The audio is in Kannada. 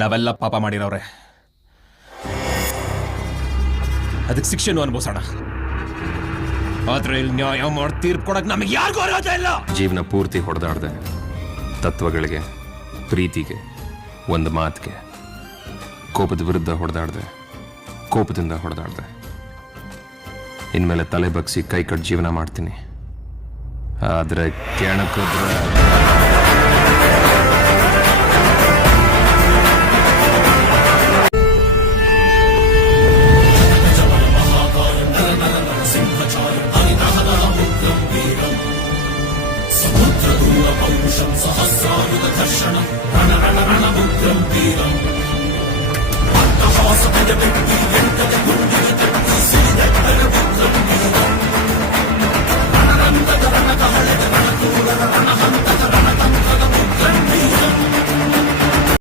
ನಾವೆಲ್ಲ ಪಾಪ ಮಾಡಿರೋರೆ, ಅದಕ್ಕೆ ಶಿಕ್ಷೆನೂ ಅನುಭವಿಸೋಣ. ಆದ್ರೆ ಇಲ್ಲಿ ನ್ಯಾಯ ಮಾಡಿ ತೀರ್ಪು ಕೊಡಕ್ ನಮಗೆ ಯಾರಿಗೂ ಅರ್ಹತೆ ಇಲ್ಲ. ಜೀವನ ಪೂರ್ತಿ ಹೊಡೆದಾಡ್ದೆ, ತತ್ವಗಳಿಗೆ, ಪ್ರೀತಿಗೆ, ಒಂದು ಮಾತಿಗೆ, ಕೋಪದ ವಿರುದ್ಧ ಹೊಡೆದಾಡ್ದೆ, ಕೋಪದಿಂದ ಹೊಡೆದಾಡ್ದೆ. ಇನ್ಮೇಲೆ ತಲೆ ಬಗ್ಸಿ ಕೈ ಕಟ್ ಜೀವನ ಮಾಡ್ತೀನಿ. ಆದ್ರೆ ಕೆಣಕಿದ್ರೆ